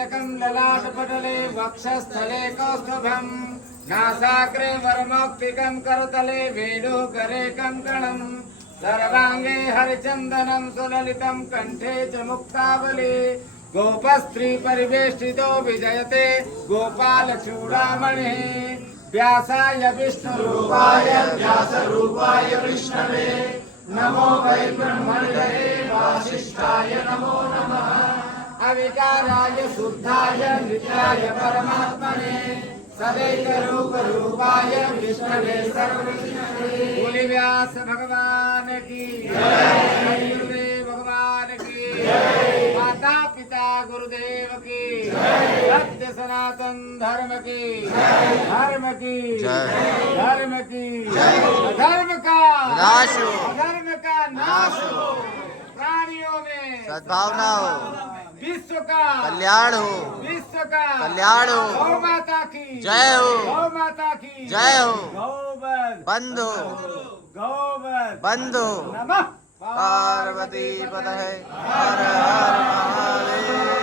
तिलकं ललाटपटले वक्षस्थले कौस्तुभं नासाग्रे वरमौक्तिकं करतले वेणुकरे कङ्कणं सर्वांगे हरिचन्दनं सुललितं कंठे च मुक्तावली गोपस्त्री परिवेष्टितो विजयते गोपालचूडामणिः व्यासाय विष्णुरूपाय व्यासरूपाय विष्णवे नमो वै ब्रह्मणिधरे वासिष्ठाय नमो नमः अविकाराय शुद्धाय नित्याय परमात्मने सदैकरूपरूपाय विष्णवे सर्वविष्णवे बोले व्यास भगवान की जय गुरुदेव भगवान की जय माता पिता गुरुदेव की जय सत्य सनातन धर्म की जय धर्म की जय धर्म की जय धर्म का नाश हो धर्म का नाश हो प्राणियों में सद्भावना हो विश्व का कल्याण हो विश्व का कल्याण हो गौ माता की जय हो गौ माता की जय हो गौबर बंद हो गौबर बंद हो नमः पार्वती पतये हर हर महादेव।